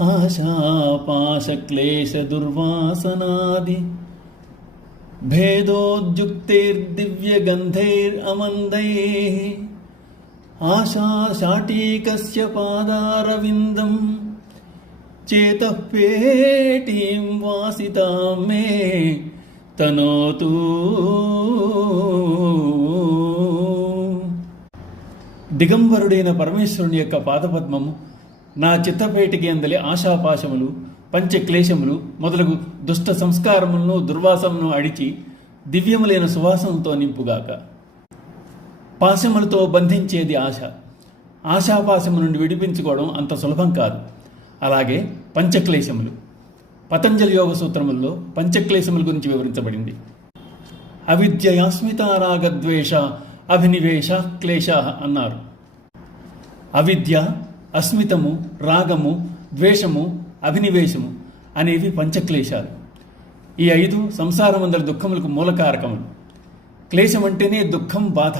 आशापाशक्लेशदुर्वासनादि भेदोद्युक्तैर्दिव्यगन्धैरमन्दैः आशाशाटीकस्य पादारविन्दं चेतः पेटीं वासितां मे तनोतु. దిగంబరుడైన పరమేశ్వరుని యొక్క పాదపద్మము నా చిత్తపేటికి అందలి ఆశాపాశములు పంచక్లేశములు మొదలగు దుష్ట సంస్కారములను దుర్వాసములను అడిచి దివ్యములైన సువాసనతో నింపుగాక. పాశములతో బంధించేది ఆశ. ఆశాపాశము నుండి విడిపించుకోవడం అంత సులభం కాదు. అలాగే పంచక్లేశములు పతంజలి యోగ సూత్రముల్లో పంచక్లేశముల గురించి వివరించబడింది. అవిద్యయాస్మితారాగద్వేష అభినివేశ క్లేశ అన్నారు. అవిద్య, అస్మితము, రాగము, ద్వేషము, అభినివేశము అనేవి పంచక్లేశాలు. ఈ 5 సంసారమందరి దుఃఖములకు మూలకారకములు. క్లేశం అంటేనే దుఃఖం, బాధ.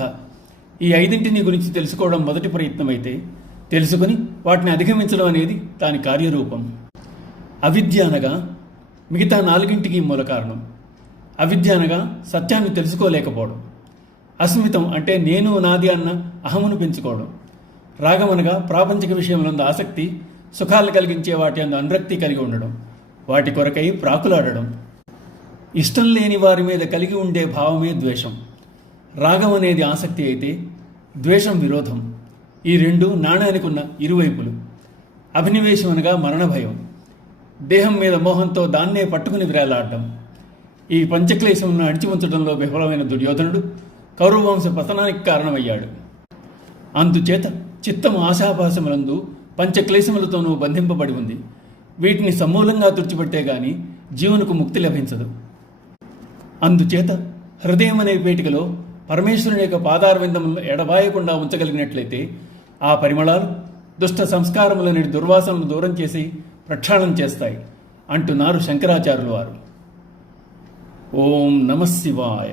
ఈ 5 గురించి తెలుసుకోవడం మొదటి ప్రయత్నమైతే తెలుసుకుని వాటిని అధిగమించడం అనేది దాని కార్యరూపం. అవిద్య అనగా మిగతా 4 మూల కారణం. అవిద్య అనగా సత్యాన్ని తెలుసుకోలేకపోవడం. అస్మితం అంటే నేను నాది అన్న అహమును పెంచుకోవడం. రాగం అనగా ప్రాపంచిక విషయములందు ఆసక్తి, సుఖాలు కలిగించే వాటి అందు అనురక్తి కలిగి ఉండడం, వాటి కొరకై ప్రాకులాడడం. ఇష్టం లేని వారి మీద కలిగి ఉండే భావమే ద్వేషం. రాగం అనేది ఆసక్తి అయితే ద్వేషం విరోధం. ఈ 2 నాణానికి ఉన్న ఇరువైపులు. అభినివేశం అనగా మరణ భయం, దేహం మీద మోహంతో దాన్నే పట్టుకుని విరాలాడడం. ఈ పంచక్లేశములను అణిచి ఉంచడంలో విఫలమైన దుర్యోధనుడు కౌరవవంశ పతనానికి కారణమయ్యాడు. అందుచేత చిత్తము ఆశాపాశములందు పంచక్లేశములతోనూ బంధింపబడి ఉంది. వీటిని సమూలంగా తుడిచిపెట్టే గాని జీవునికి ముక్తి లభించదు. అందుచేత హృదయం అనే పేటికలో పరమేశ్వరుని యొక్క పాదారవిందములను ఎడబాయకుండా ఉంచగలిగినట్లయితే ఆ పరిమళాలు దుష్ట సంస్కారములనే దుర్వాసనను దూరం చేసి ప్రక్షాళన చేస్తాయి అంటున్నారు శంకరాచార్యుల వారు. ఓం నమః శివాయ.